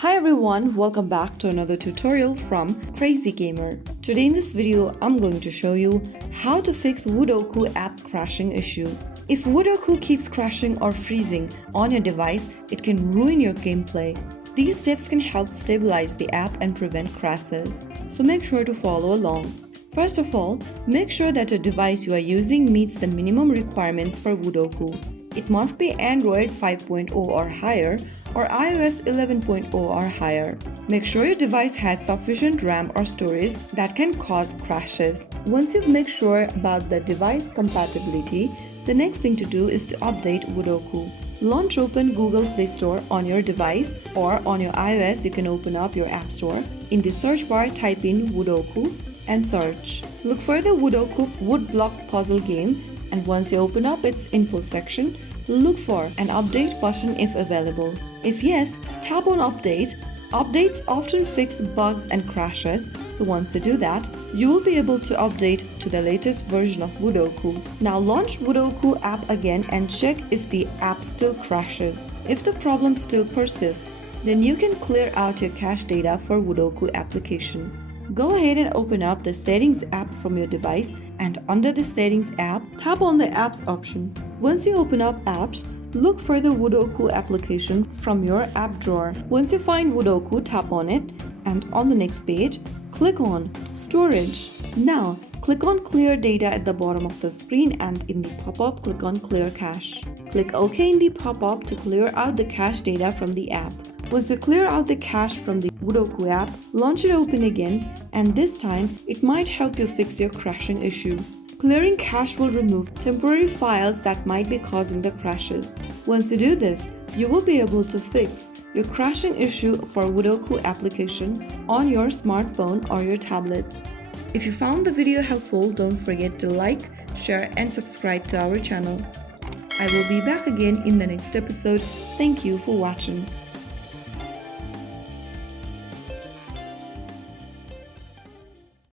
Hi everyone, welcome back to another tutorial from Crazy Gamer. Today in this video, I'm going to show you how to fix Woodoku app crashing issue. If Woodoku keeps crashing or freezing on your device, it can ruin your gameplay. These steps can help stabilize the app and prevent crashes, so make sure to follow along. First of all, make sure that the device you are using meets the minimum requirements for Woodoku. It must be Android 5.0 or higher or iOS 11.0 or higher. Make sure your device has sufficient RAM or storage that can cause crashes. Once you've made sure about the device compatibility, the next thing to do is to update Woodoku. Launch open Google Play Store on your device, or on your iOS you can open up your App Store. In the search bar type in Woodoku and search. Look for the Woodoku woodblock puzzle game, and once you open up its info section, look for an update button if available. If yes, tap on update. Updates often fix bugs and crashes, so once you do that, you will be able to update to the latest version of Woodoku. Now launch Woodoku app again and check if the app still crashes. If the problem still persists, then you can clear out your cache data for Woodoku application. Go ahead and open up the Settings app from your device, and under the Settings app, tap on the Apps option. Once you open up Apps, look for the Woodoku application from your app drawer. Once you find Woodoku, tap on it, and on the next page, click on Storage. Now, click on Clear Data at the bottom of the screen, and in the pop-up, click on Clear Cache. Click OK in the pop-up to clear out the cache data from the app. Once you clear out the cache from the Woodoku app, launch it open again, and this time it might help you fix your crashing issue. Clearing cache will remove temporary files that might be causing the crashes. Once you do this, you will be able to fix your crashing issue for Woodoku application on your smartphone or your tablets. If you found the video helpful, don't forget to like, share and subscribe to our channel. I will be back again in the next episode. Thank you for watching.